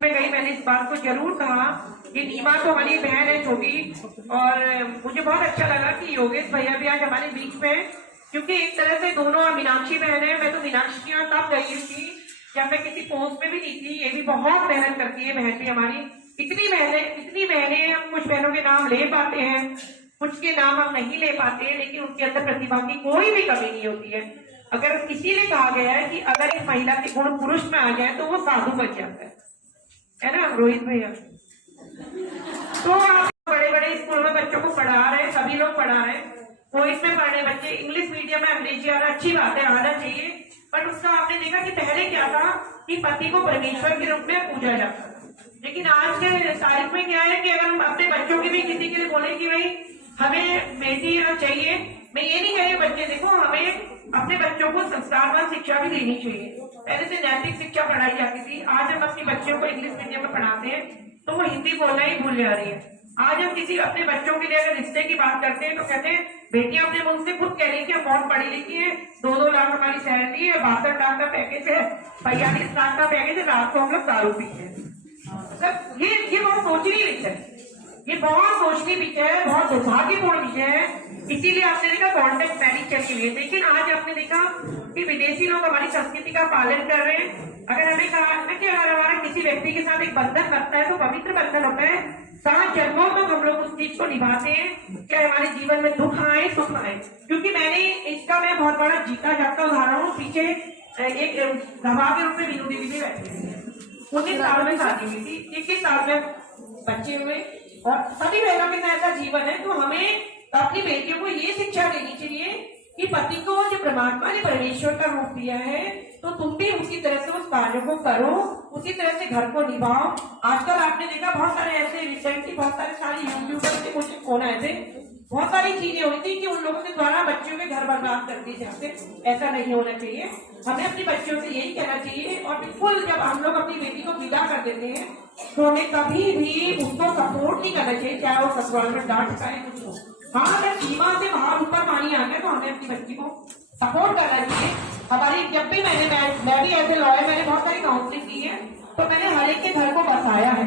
में गई, मैंने इस बात को जरूर कहा कि नीमा तो हमारी बहन है छोटी, और मुझे बहुत अच्छा लगा कि योगेश भैया भी आज हमारे बीच में हैं, क्योंकि एक तरह से दोनों मीनाक्षी बहन है। मैं तो मीनाक्षी के यहाँ तब गई थी जब मैं किसी पोस्ट में भी नहीं थी। ये भी बहुत मेहनत करती है बहन भी हमारी। इतनी बहनें हम कुछ बहनों के नाम ले पाते हैं, कुछ के नाम हम नहीं ले पाते, लेकिन उनके अंदर प्रतिभा की कोई भी कमी नहीं होती है। अगर इसीलिए कहा गया है कि अगर एक महिला के गुण पुरुष में आ जाए तो वो साधु बन जाता है ना रोहित भैया। तो आप बड़े बड़े स्कूलों में बच्चों को पढ़ा रहे हैं, सभी लोग पढ़ा रहे हैं। वो इसमें पढ़ने बच्चे इंग्लिश मीडियम में अंग्रेजी आ रहा, अच्छी बात है, आना चाहिए। पर उसका आपने देखा कि पहले क्या था कि पति को परमेश्वर के रूप में पूजा जाता, लेकिन आज के तारीख में क्या है कि अगर हम अपने बच्चों की भी किसी के लिए बोले कि भाई हमें बेटी चाहिए, मैं ये नहीं कह रही बच्चे देखो, हमें अपने बच्चों को संस्कारवान शिक्षा भी देनी चाहिए। पहले से नैतिक शिक्षा पढ़ाई जाती थी, आज हम अपनी बच्चियों को इंग्लिश मीडियम में पढ़ाते हैं तो वो हिंदी बोलना ही भूल जा रही है। आज हम किसी अपने बच्चों के लिए अगर रिश्ते की बात करते हैं तो कहते हैं बेटियां अपने मुंह से खुद कह रही कि हम बहुत पढ़ी लिखी है, 2-2 लाख हमारी सैलरी है, 62 लाख का पैकेज है, 45 लाख का पैकेज है, रात को हम लोग दारू पीते हैं। ये बहुत सोचनीय विषय है, ये बहुत सोचनीय विषय है, बहुत दुर्भाग्यपूर्ण विषय है। इसीलिए आपने देखा कॉन्टेक्ट मैरिज चली हुई है। लेकिन आज आपने देखा कि विदेशी लोग हमारी संस्कृति का पालन कर रहे हैं। अगर हमें कहा कि अगर हमारा किसी व्यक्ति के साथ एक बंधन बनता है तो पवित्र बंधन होता है, 7 जन्मों तक हम लोग उस चीज को निभाते हैं, चाहे हमारे जीवन में दुख आए सुख आए। क्योंकि मैं बहुत बड़ा जीता जागता उदाहरण हूँ। पीछे एक गवाह के रूप में वीनू देवी भी बैठे थे, 19 साल में शादी हुई थी, 21 साल में बच्चे हुए, और सभी बहनों के साथ ऐसा जीवन है। तो हमें अपनी बेटियों को ये शिक्षा देनी चाहिए कि पति को जो परमात्मा ने परमेश्वर का रूप दिया है तो तुम भी उसी तरह से उस कार्य को करो, उसी तरह से घर को निभाओ। आजकल आपने देखा बहुत सारे ऐसे रिसेंटली बहुत सारे यूट्यूबर से कुछ फोन आए थे, बहुत सारी चीजें हुई थी कि उन लोगों के द्वारा बच्चों के घर बर्बाद कर दिए जाते। ऐसा नहीं होना चाहिए। हमें अपनी बच्चियों से यही कहना चाहिए, और बिल्कुल जब हम लोग अपनी बेटी को विदा कर देते हैं तो हमें कभी भी उसको सपोर्ट नहीं करना चाहिए, चाहे वो ससुराल में डांट खाए कुछ हो। हाँ, अगर सीमा से बाहर ऊपर पानी आ गया तो हमें अपनी बच्ची को सपोर्ट करना चाहिए। हमारी जब भी मैं भी एज ए लॉयर मैंने बहुत सारी काउंसलिंग की है, तो मैंने हर एक के घर को बसाया है।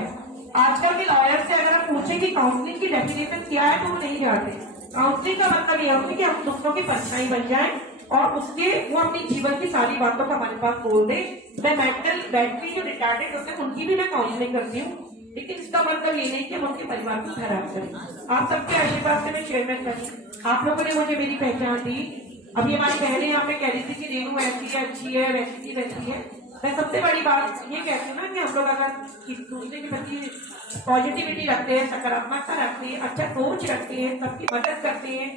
आजकल के लॉयर से अगर आप पूछे कि काउंसलिंग की डेफिनेशन क्या है तो वो नहीं जानते। काउंसलिंग का मतलब ये होता है कि हम दूसरों की परछाई बन जाए और वो अपनी जीवन की सारी बातों का हमारे पास बोल दे। मैं मेंटली जो रिटार्डेड होते हैं उनकी भी मैं काउंसलिंग करती हूँ, लेकिन इसका मतलब ये नहीं कि हम उनके परिवार को खराब करें। आप सबके आशीर्वाद से मैं चेयरमैन करूँ, आप लोगों ने मुझे मेरी पहचान दी। अभी हमारी बहनें यहाँ पे कह रही थी कि रेनू ऐसी है, अच्छी है, वैसी है। मैं सबसे बड़ी बात ये कहती हूँ ना कि हम लोग अगर दूसरे के प्रति पॉजिटिविटी रखते हैं, सकारात्मकता रखते हैं, अच्छा सोच रखते हैं, सबकी मदद करते हैं,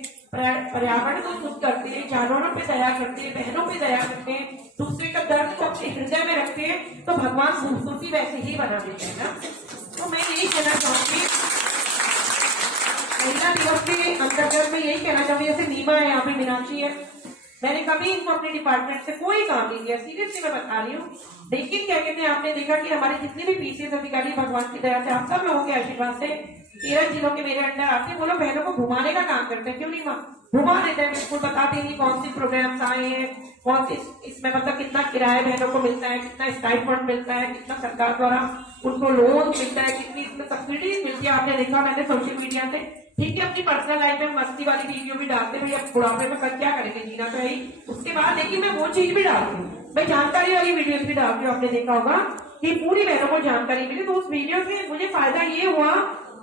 पर्यावरण को शुद्ध करते हैं, जानवरों पे दया करते हैं, बहनों पे दया करते हैं, दूसरे का दर्द को अपने हृदय में रखते हैं, तो भगवान खूबसूरती वैसे ही बना देते हैं ना। तो मैं यही कहना चाहूंगी, महिला दिवस के अंतर्गत मैं यही कहना चाहूंगी, जैसे नीमा है, यहाँ पे मीनाक्षी है, मैंने कभी इनको अपने डिपार्टमेंट से कोई काम नहीं दिया, सीरियसली मैं बता रही हूँ। लेकिन क्या कहते हैं, आपने देखा कि हमारे जितने भी पीसीएस अधिकारी भगवान की दया से आप सब लोगों के आशीर्वाद से 13 जिलों के मेरे अंडर आते हैं। वो लोग बहनों को घुमाने का काम करते हैं, क्यों नहीं माँ घुमा देते हैं, बिल्कुल बताते नहीं कौन सी प्रोग्राम्स आए हैं, कौन सी इसमें मतलब कितना किराया बहनों को मिलता है, कितना स्टाइपेंड मिलता है, कितना सरकार द्वारा उनको लोन मिलता है, कितनी इसमें सब्सिडी मिलती है। आपने देखा मैंने सोशल मीडिया से, ठीक है, अपनी पर्सनल लाइफ में मस्ती वाली वीडियो भी डालते हैं, भैया बुढ़ापे में क्या करेंगे, जीना तो है ही। उसके बाद देखिए मैं वो चीज भी डालती हूँ, मैं जानकारी वाली वीडियोस भी डालती हूँ। आपने देखा होगा कि पूरी बहनों को जानकारी मिली। तो उस वीडियो से मुझे फायदा ये हुआ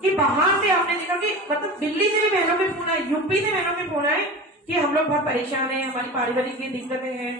कि बाहर से आपने देखा कि मतलब दिल्ली से भी बहनों में फोन आए, यूपी से बहनों में फोन आए कि हम लोग बहुत परेशान हैं, हमारी पारिवारिक दिक्कतें हैं,